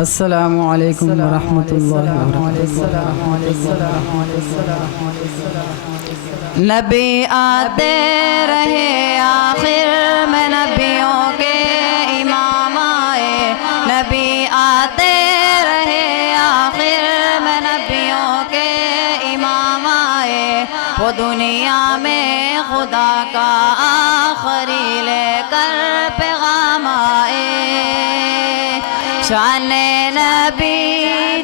السلام علیکم ورحمۃ اللہ وبرکاتہ۔ نبی آتے رہے آخر میں نبیوں کے امام آئے، نبی آتے رہے آخر میں نبیوں کے امام آئے، وہ دنیا میں خدا کا آخری لے کر پیغام آئے۔ شان نبی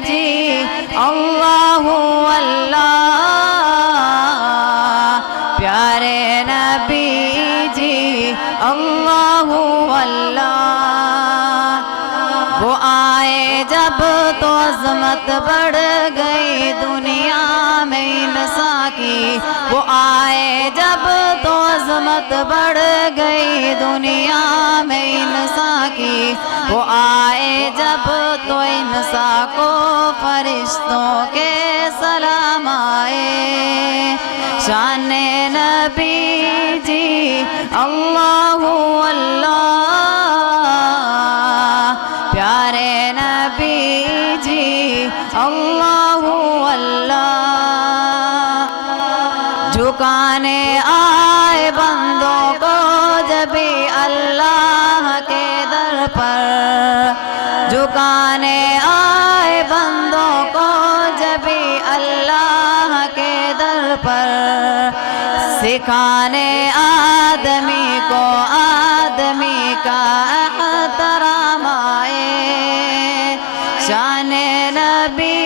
جی اللہ اللہ، پیارے نبی جی اللہ اللہ، وہ آئے جب تو عظمت بڑھ گئی دنیا میں انسان کی، وہ آئے جب تو عظمت بڑھ گئی دنیا میں انسان کی، وہ آئے جب تو انسان کو فرشتوں کے سلام آئے۔ شان نبی جی اللہ اللہ، پیارے نبی جی اللہ اللہ، جھکانے آئے بندوں کو جبھی اللہ کے در پر، جھکانے آئے بندوں کو جبھی اللہ کے در پر، سکھانے آدمی کو آدمی کا احترام آئے۔ شان نبی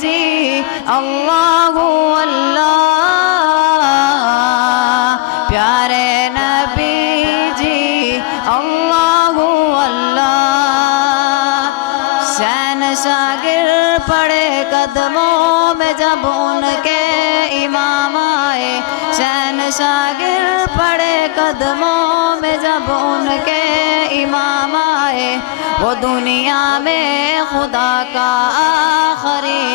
جی اللہ اللہ، پیارے نبی جی اللہ اللہ، شہنشاہ گر پڑے قدموں میں جب ان کے امام آئے، شہنشاہ گر پڑے قدموں میں جب ان کے امام آئے، وہ دنیا میں خدا کا آخری